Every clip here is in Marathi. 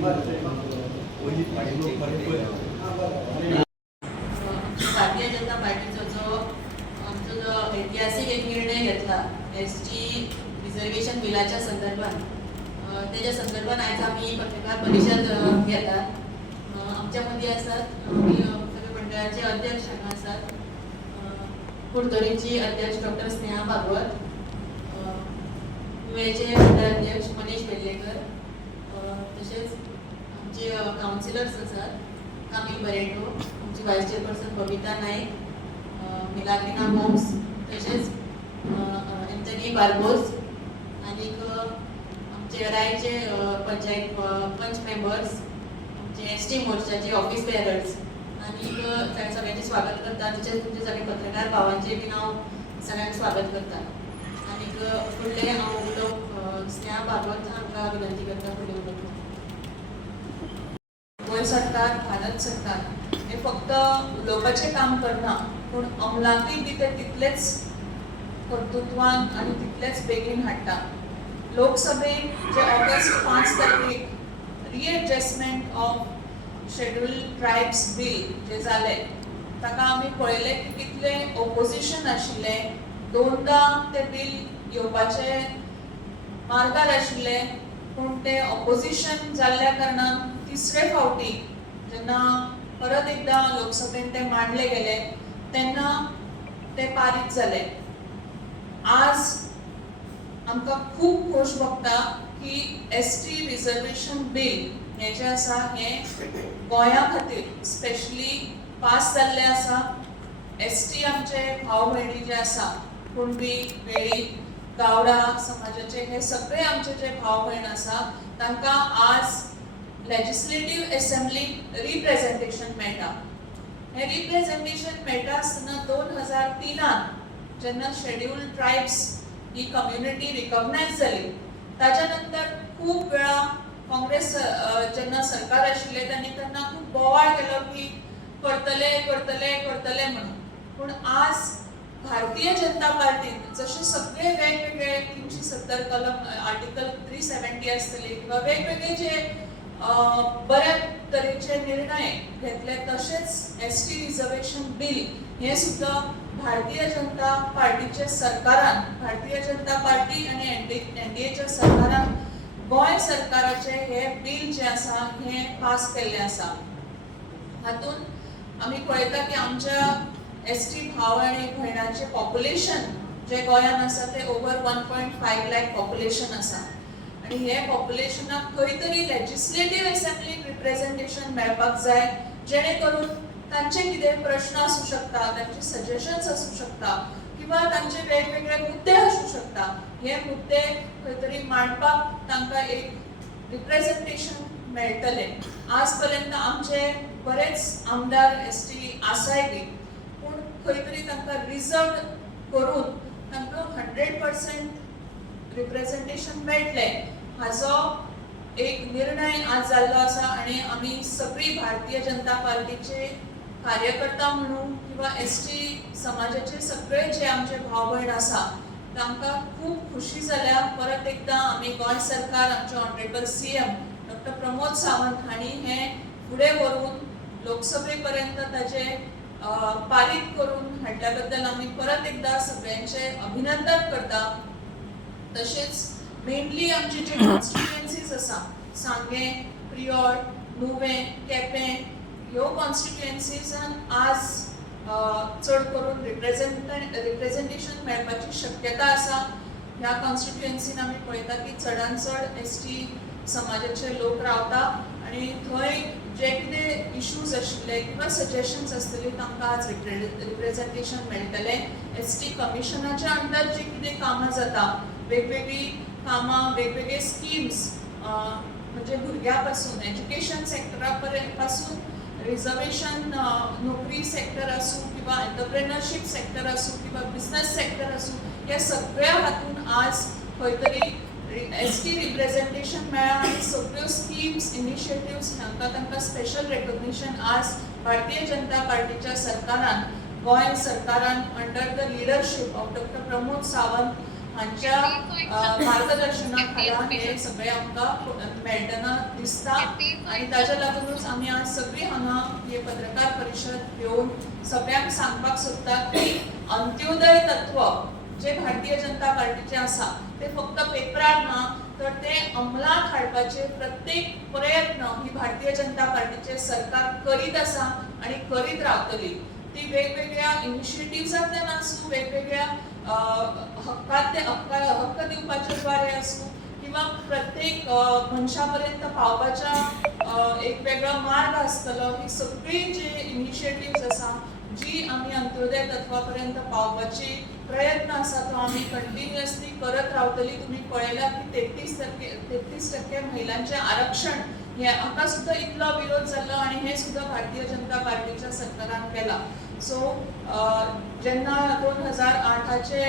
भारतीय जनता पार्टीचा जो ऐतिहासिक एक निर्णय घेतला एसटी रिझर्वेशन बिलाच्या संदर्भात, त्याच्या संदर्भात आज आम्ही पत्रकार परिषद घेतात. आमच्यामध्ये असतात सगळे मंडळाचे अध्यक्ष असतात, कुडतोडीची अध्यक्ष डॉक्टर स्नेहा भागवत, युएचे मंडळ अध्यक्ष मनीष बेल्लेकर, तसेच आमचे काउन्सिलर्स असतात कामिल बरेटो, आमची व्हाईस चेअरपर्सन बबिता नाईक, मिलाग्रिना होम्स, तसेच एंथनी बार्बोस आणि आमचे रायचे पंचायत पंच मेंबर्स, आमचे एसटी मोर्चाचे ऑफिस बेअरर्स आणि सगळ्यांचे स्वागत करतात. तसेच तुमचे सगळे पत्रकार भावांचे बी नाव सगळ्यांचे स्वागत करतात. आणि फुडले हांव उलोवंक स्नेहा भागवत हांकां विनंती करता फुडले उलोवंक. गोंय सरकार, भारत सरकार हे फक्त उलोवपाचें काम करना, पूण अंमलांतूय बी ते तितलेच कर्तृत्वान आनी तितलेच बेगीन हाडटा. लोकसभेन जे ऑगस्ट 5 तारखेक रिएडजस्टमेंट ऑफ शेड्यूल ट्रायब्स बील जे जालें, ताका आमी पळयलें की कितले ओपोजिशन आशिल्लें. दोनदा ते बील येवपाचे मार्गार आशिल्लें, पूण ते ऑपोजिशन जाल्ल्या कारणान तिसरे फावटी जेन्ना परत एकदा लोकसभेन ते मांडले गेले तेन्ना ते पारीत जाले. आज आमकां खूब खोश भोगता की एसटी रिजर्वेशन बील हे जे आसा हे गोंया खातीर स्पेशली पास जाल्ले आसा. एसटी आमचे भाव भयणी जे आसा, कुणबी, वेळीप, गावडा समाजाचे हे सगळे आमचे जे भाव भयण आसा तांकां आज लेजिस्लेटिव्ह एसेंब्लीक रिप्रेझेंटेशन मेळटा. हे रिप्रेझेंटेशन मेळटा आसतना 2003 जेन्ना शेड्यूल ट्रायब्स ही कम्युनिटी रिकॉग्नायज जाली, ताच्या नंतर खूब वेळा काँग्रेस जेन्ना सरकार आशिल्ले तेन्ना खूब बोवाळ केलो की करतले करतले करतले म्हणून. पूण आज भारतीय जनता पार्टीन जसे सगळे वेगवेगळे 370 कलम आर्टिकल 370 आसतले किंवा वेगवेगळे जे बऱ्या तरेचे निर्णय घेतले, तसेच एसटी रिजर्वेशन बील हे सुद्धा भारतीय जनता पार्टीच्या सरकारान, भारतीय जनता पार्टी आणि एनडीएच्या सरकारान गोंय सरकाराचे हे बील जे आसा हे पास केल्ले आसा. हातून आमी पळयता की आमच्या एसटी भाव आणि भयणांचे पॉप्युलेशन जे गोंयान आसा ते ओवर 1.5 लाख पॉप्युलेशन आसा. आणि हे पॉप्युलेशनाक खंय तरी लेजिस्लेटिव्ह एसेंब्लीक रिप्रेझेंटेशन मेळपाक जाय, जेणे करून तांचे कितें प्रश्न आसूं शकता, तांचे सजेशन्स आसूं शकता किंवा तांचे वेगवेगळे मुद्दे आसूं शकता. हे मुद्दे खंय तरी मांडपाक तांकां एक रिप्रेझेंटेशन मेळटलें. आज पर्यंत आमचे बरेच आमदार एसटी आसाय बी, पूण खंय तरी तांकां रिजर्व करून तांकां 100% रिप्रेझेंटेशन मेळटलें हाचो एक निर्णय आज जाल्लो आसा. आणि आमी सगळी भारतीय जनता पार्टीचे कार्यकर्ता म्हणून किंवा एसटी समाजाचे सगळे जे आमचे भाव भयण आसा तांकां खूब खुशी जाल्या. परत एकदा आमी गोंय सरकार, आमचे honourable CM doctor Pramod Sawant हांणी हे फुडें व्हरून लोकसभे पर्यंत ताचे पारीत करून हाडल्या बद्दल आमी परत एकदा सगळ्यांचे अभिनंदन करता. तशेंच मेनली आमचे जे कॉन्स्टिट्युएन्सीज आसा, सांगे, प्रियोड, नुवें, केपें, ह्यो कॉन्स्टिट्युएन्सीजान आज चड करून रिप्रेझेंटेशन मेळपाची शक्यता आसा. ह्या कॉन्स्टिट्युएन्सीन आमी पळयता की चडांत चड एसटी समाजाचे लोक रावता आणि थंय जे कितें इश्यूज आशिल्ले किंवा सजेशन्स आसतली तांकां आज रिप्रेझेंटेशन मेळटलें. एसटी कमिशनाच्या अंडर जी कितें कामां जाता, वेगवेगळी कामां, वेगवेगळे स्किम्स, म्हणजे भुरग्यां पासून एज्युकेशन सेक्टरा पासून रिजर्वेशन नोकरी सेक्टर आसूं किंवा एंटरप्रेनरशीप सेक्टर आसूं किंवा बिझनेस सेक्टर आसूं, ह्या सगळ्या हातून आज खंय तरी एसटी रिप्रेझेंटेशन मेळ्ळा आणि सगळ्यो स्किम्स, इनिशिएटिव्स हांकां तांकां स्पेशल रेकॉग्निशन आज भारतीय जनता पार्टीच्या सरकारान, गोंय सरकारान under the leadership of doctor Pramod Sawant हांच्या मार्गदर्शनाखाला हे सगळे आमकां मेळटना दिसता आनी ताज्या लागूनच आमी आज सगळीं हांगा हे पत्रकार परिशद घेवन सगळ्यांक सांगपाक सोदतात की अंत्योदय तत्व जे भारतीय जनता पार्टीचे आसा ते फक्त पेपरार ना तर ते अंमलात हाडपाचे प्रत्येक प्रयत्न ही भारतीय जनता पार्टीचे सरकार करीत आसा आणि करीत रावतली. ती वेगवेगळ्या इनिशिएटिव्हजांतल्यान आसूं, वेगवेगळ्या हक्क दिवपाच्या द्वारे आसूं किंवा प्रत्येक मनशा पर्यंत पावपाच्या एक वेगळो मार्ग आसतलो. ही सगळी जी इनिशिएटिव्हज आसा जी आमी अंत्योदय तत्वा पर्यंत पावपाची प्रयत्न आसा तो आमी कंटिन्युअसली करत रावतली. तुम्ही पळयला की 33% महिलांचे आरक्षण हे हाका सुद्धा इतलो विरोध जाल्लो आणि हे सुद्धा भारतीय जनता पार्टीच्या सरकारान केला. सो जेन्ना 2008चे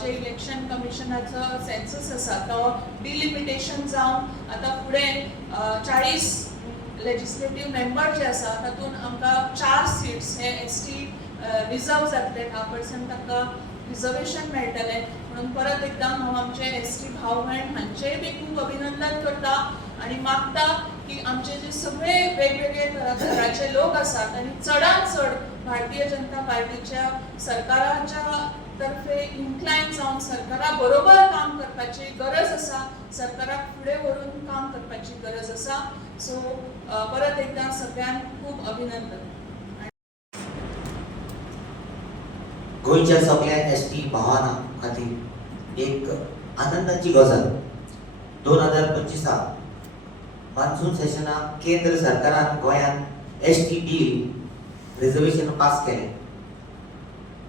जे इलेक्शन कमिशनाचो सेन्सस आसा तो डिलिमिटेशन जावन आता फुडें 40 लेजिस्लेटिव्ह मेंबर जे आसा तातूंत आमकां 4 सीट्स हे एसटी रिजर्व जातले. 10% तांकां रिजर्वेशन मेळटलें. म्हणून परत एकदां हांव आमचे एसटी भाव भयण हांचेय बी खूब अभिनंदन करता आणि मागता की आमचे जे सगळे वेगवेगळे तरातराचे लोक आसात आणि चडांत चड भारतीय जनता पार्टीच्या सरकाराच्या तर्फे इन्क्लायन जावन सरकारा बरोबर काम करपाची गरज आसा, सरकाराक फुडें व्हरून काम करपाची गरज आसा. सो परत एकदां सगळ्यांक खूब अभिनंदन. गोंयच्या सगळ्या एसटी भावांना खातीर एक आनंदाची गजाल 2025 मान्सून सेशनाक केंद्र सरकारान गोंयांत एसटी बिल रिजर्वेशन पास केले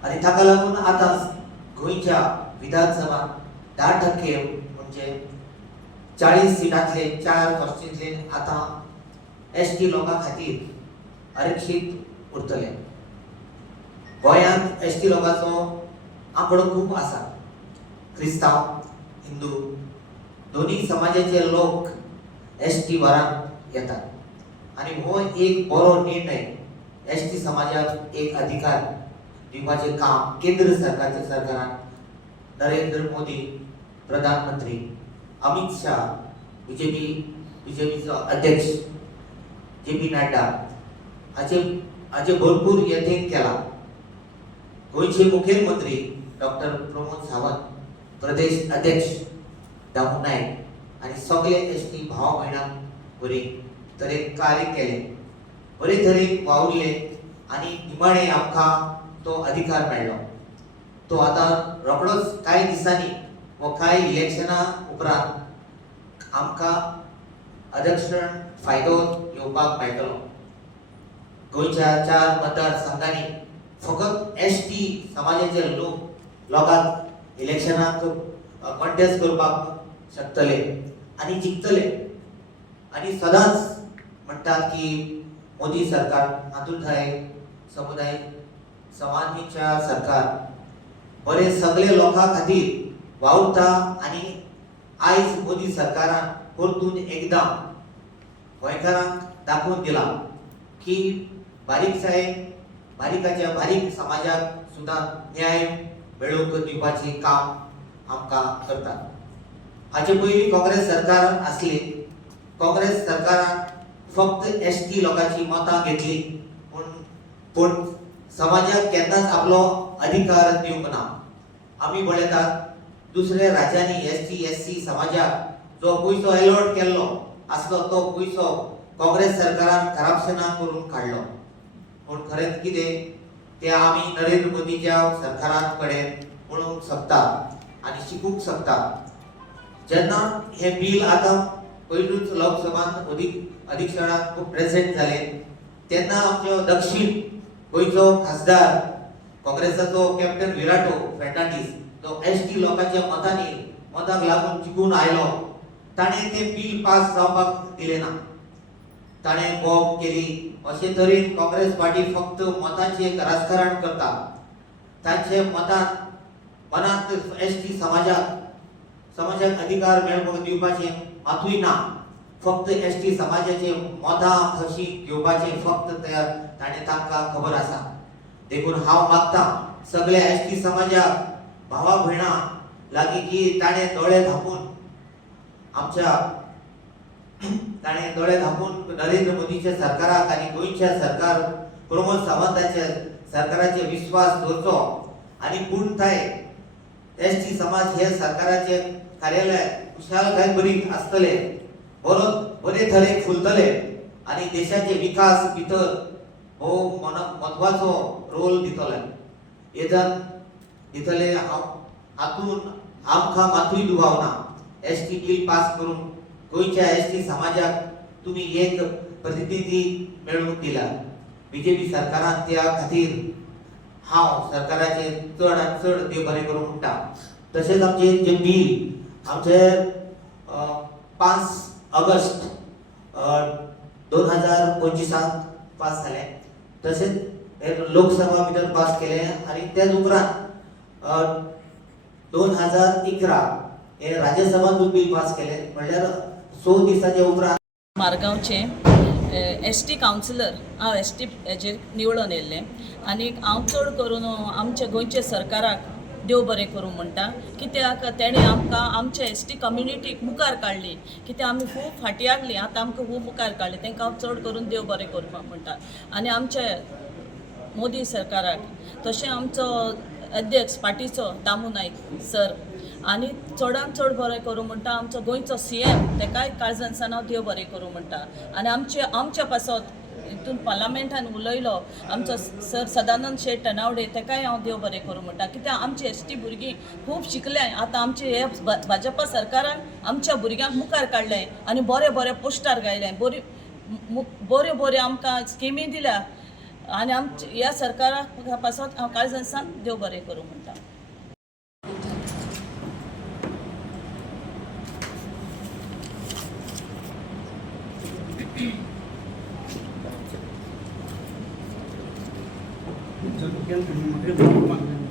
आणि ताका लागून आतां गोंयच्या विधानसभात 10% म्हणजे 40 सिटांतले 4 कॉन्स्टिट्युएंसींतले आतां एसटी लोकां खातीर आरक्षीत उरतले. गोंयांत एसटी लोकांचो आंकडो खूब आसा. क्रिस्तांव, हिंदू दोन्ही समाजाचे लोक एसटी वरान येतात आणि हो एक बरो निर्णय एसटी समाजाक एक अधिकार दिवपाचे काम केंद्र सरकारान नरेंद्र मोदी प्रधानमंत्री, अमित शाह बीजेपीचो अध्यक्ष JP नड्डा हाचे भरपूर यत्न केला. गोंयचे मुखेलमंत्री डॉक्टर प्रमोद सावंत, प्रदेश अध्यक्ष दामू नायक आणि सगळे एसटी भाव भयणांक बरे तरेन कार्य केले, बरे तरेन वावरले आणि निमाणे आमकां तो अधिकार मेळ्ळो. तो आतां रोखडोच कांय दिसांनी व कांय इलेक्शना उपरांत आमकां आरक्षण फायदो घेवपाक मेळटलो. गोंयच्या 4 मतदारसंघांनी फकत एसटी समाजाचे लोकांक इलेक्शनाक कॉन्टेस्ट करपाक शकतले आणि जिखतले. आणि सदांच म्हणटात की मोदी सरकार आतुरताय समुदाय समाधीच्या सरकार बरे सगळे लोकां खातीर वावुरता आणि आयज मोदी सरकारान परतून एकदां गोंयकारांक दाखोवन दिला की बारीकाच्या बारीक समाजाक सुद्धा न्याय मेळोवन दिवपाचे काम आमकां करता. हाचे पयलीं काँग्रेस सरकार आसली. काँग्रेस सरकारान फक्त एसटी लोकांची मतां घेतली पूण समाजाक केन्नाच आपलो अधिकार दिवंक ना. आमी पळयतात दुसऱ्या राज्यांनी SC समाजाक जो पयसो अलॉट केल्लो आसलो तो पयसो काँग्रेस सरकारान करप्शनां करून काडलो. पूण खरेंच कितें ते आमी नरेंद्र मोदीच्या सरकारान कडेन पळोवंक शकता आणि शिकूंक शकता. जेन्ना हे बिल आतां पयलूच लोकसभांत अधिवेशनाक प्रेझेंट जाले तेन्ना आमचो दक्षिण गोंयचो खासदार काँग्रेसाचो कॅप्टन विराटो फर्नांडीस जो एसटी लोकांच्या मताक लागून जिखून आयलो ताणें तें बिल पास जावपाक दिलें ना. ताणें बॉम्ब केली. अशे तरेन काँग्रेस पार्टी फक्त मतांचे राजकारण करता. तांचे मनांत एसटी समाजाक अधिकार मेळपाक दिवपाचे मातूय ना. फक्त एसटी समाजाचे मतां कशी घेवपाचे फक्त ताणें तांकां खबर आसा. देखून हांव मागता सगळ्या एसटी समाजाक भावा भयणां लागी की ताणे डोळे धापून ताणे डोळे धापून नरेंद्र मोदीच्या सरकाराक आणि गोंयच्या सरकार प्रमोद सावंताच्या सरकाराचे विश्वास दवरचो आणि पूर्णताय एसटी समाज हे सरकाराचे कार्यालय खुशालकाय बरी आसतले बरे तरेन फुलतले आणि देशाचे विकास भितर हो महत्वाचो रोल दितले येदन दितले हातून आमकां मातूय दुबाव ना एसटी बिल पास करून गोंयच्या एसटी समाजाक तुम्ही एक प्रतिनिधी मेळून दिला बीजेपी सरकारान त्या खातीर हांव सरकाराचे चड आनी चड देव बरें करूं म्हणटा तशेंच आमचे जे बिल आमचे 5 ऑगस्ट 2025 पास जाले तशेंच लोकसभा भितर पास केले आणि त्याच उपरांत 2011 हे राज्यसभा बिल पास केले म्हणल्यार 100 दिसाच्या उपरांत मारगांवचे एसटी कावन्सिलर हांव एसटी हेजेर निवडून येयल्लें आनी हांव चड करून आमच्या गोंयच्या सरकाराक देव बरें करूं म्हणटा कित्याक तेणें आमकां आमच्या एसटी कम्युनिटीक मुखार काडली कित्याक आमी खूब फाटीं आसली आतां आमकां खूब मुखार काडली तांकां हांव चड करून देव बरें करपाक म्हणटा आनी आमच्या मोदी सरकाराक तशें आमचो अध्यक्ष पार्टीचो दामू नायक सर आनी चडांत चड बरें करूं म्हणटा आमचो गोंयचो CM तेकाय काळजांसान हांव देव बरें करूं म्हणटा आनी आमच्या पासत हितून पार्लमेंटान उलयलो आमचो सर सदानंद शेट टनावडे तेकाय हांव देव बरें करूं म्हणटा कित्याक आमची एसटी भुरगीं खूब शिकल्याय आतां आमचे हे भाजपा सरकारान आमच्या भुरग्यांक मुखार काडले आनी बरे बरे पोस्टार घायले बऱ्यो आमकां स्किमी दिल्या आनी आमच्या ह्या सरकारा पासत हांव काळजांसान देव बरें करूं म्हणटा Yo quiero que me